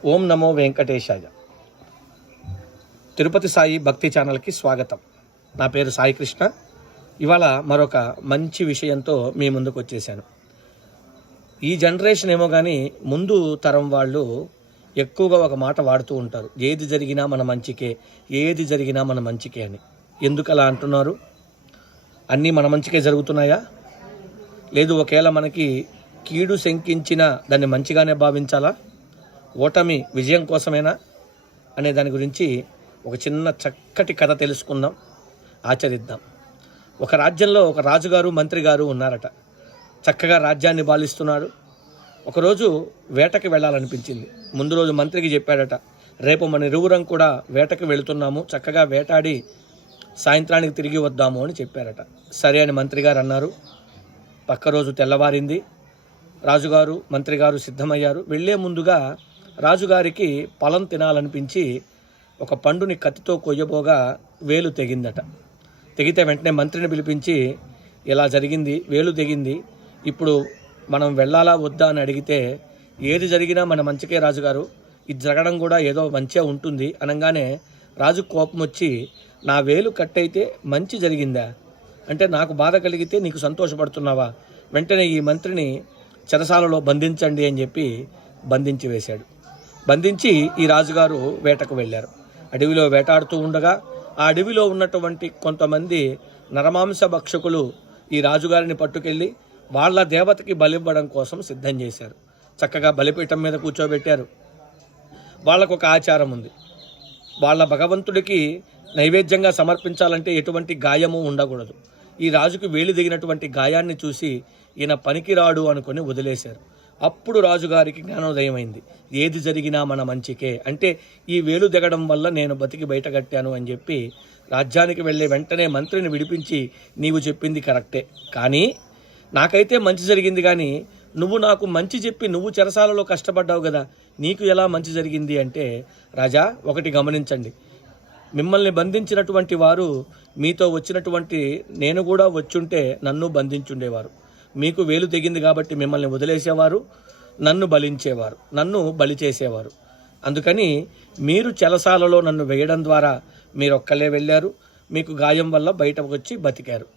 ఓం నమో వెంకటేశాయ. తిరుపతి సాయి భక్తి ఛానల్కి స్వాగతం. నా పేరు సాయి కృష్ణ. ఇవాళ మరొక మంచి విషయంతో మీ ముందుకు వచ్చేసాను. ఈ జనరేషన్ ఏమో కానీ ముందు తరం వాళ్ళు ఎక్కువగా ఒక మాట వాడుతూ ఉంటారు, ఏది జరిగినా మన మంచికే, ఏది జరిగినా మన మంచికే అని. ఎందుకు అలా అంటున్నారు? అన్నీ మన మంచికే జరుగుతున్నాయా? లేదు ఒకవేళ మనకి కీడు శంకించినా దాన్ని మంచిగానే భావించాలా? ఓటమి విజయం కోసమేనా అనే దాని గురించి ఒక చిన్న చక్కటి కథ తెలుసుకుందాం, ఆచరిద్దాం. ఒక రాజ్యంలో ఒక రాజుగారు మంత్రి గారు ఉన్నారట. చక్కగా రాజ్యాన్ని పాలిస్తున్నాడు. ఒకరోజు వేటకి వెళ్ళాలనిపించింది. ముందు రోజు మంత్రికి చెప్పాడట, రేపు మన ఇరువురం కూడా వేటకి వెళుతున్నాము, చక్కగా వేటాడి సాయంత్రానికి తిరిగి వద్దాము అని చెప్పారట. సరే అని మంత్రి గారు అన్నారు. పక్క రోజు తెల్లవారింది. రాజుగారు మంత్రి గారు సిద్ధమయ్యారు. వెళ్లే ముందుగా రాజుగారికి పొలం తినాలనిపించి ఒక పండుని కత్తితో కొయ్యబోగా వేలు తెగిందట. తెగితే వెంటనే మంత్రిని పిలిపించి, ఇలా జరిగింది, వేలు తెగింది, ఇప్పుడు మనం వెళ్ళాలా వద్దా అని అడిగితే, ఏది జరిగినా మన మంచికే రాజుగారు, ఇది జరగడం కూడా ఏదో మంచిగా ఉంటుంది అనగానే రాజు కోపం వచ్చి, నా వేలు కట్టయితే మంచి జరిగిందా అంటే నాకు బాధ కలిగితే నీకు సంతోషపడుతున్నావా? వెంటనే ఈ మంత్రిని చెరసాలలో బంధించండి అని చెప్పి బంధించి వేశాడు. బంధించి ఈ రాజుగారు వేటకు వెళ్ళారు. అడవిలో వేటాడుతూ ఉండగా ఆ అడవిలో ఉన్నటువంటి కొంతమంది నరమాంస భక్షకులు ఈ రాజుగారిని పట్టుకెళ్ళి వాళ్ళ దేవతకి బలివ్వడం కోసం సిద్ధం చేశారు. చక్కగా బలిపీఠం మీద కూర్చోబెట్టారు. వాళ్ళకు ఒక ఆచారం ఉంది. వాళ్ళ భగవంతుడికి నైవేద్యంగా సమర్పించాలంటే ఎటువంటి గాయము ఉండకూడదు. ఈ రాజుకి వేలు దిగినటువంటి గాయాన్ని చూసి ఈయన పనికిరాడు అనుకుని వదిలేశారు. అప్పుడు రాజుగారికి జ్ఞానోదయమైంది, ఏది జరిగినా మన మంచికే, అంటే ఈ వేలు దిగడం వల్ల నేను బతికి బయటగట్టాను అని చెప్పి రాజ్యానికి వెళ్ళే వెంటనే మంత్రిని విడిపించి, నీవు చెప్పింది కరెక్టే, కానీ నాకైతే మంచి జరిగింది, కానీ నువ్వు నాకు మంచి చెప్పి నువ్వు చెరసాలలో కష్టపడ్డావు కదా, నీకు ఎలా మంచి జరిగింది అంటే, రాజా ఒకటి గమనించండి, మిమ్మల్ని బంధించినటువంటి వారు మీతో వచ్చినటువంటి నేను కూడా వచ్చుంటే నన్ను బంధించుండేవారు. మీకు వేలు తెగింది కాబట్టి మిమ్మల్ని వదిలేసేవారు, నన్ను బలించేవారు, నన్ను బలి చేసేవారు. అందుకని మీరు చెరసాలలో నన్ను వేయడం ద్వారా మీరు ఒక్కలే వెళ్ళారు, మీకు గాయం వల్ల బయటకు వచ్చి బతికారు.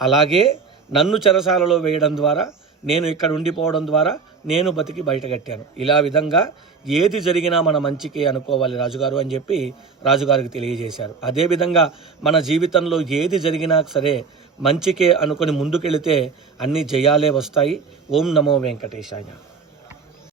అలాగే నన్ను చెరసాలలో వేయడం ద్వారా, నేను ఇక్కడ ఉండిపోవడం ద్వారా నేను బతికి బయటగట్టాను. ఇలా విధంగా ఏది జరిగినా మన మంచికే అనుకోవాలి రాజుగారు అని చెప్పి రాజుగారికి తెలియజేశారు. అదేవిధంగా మన జీవితంలో ఏది జరిగినా సరే మంచికే అనుకొని ముందుకెళితే అన్ని జయాలే వస్తాయి. ఓం నమో వెంకటేశాయ.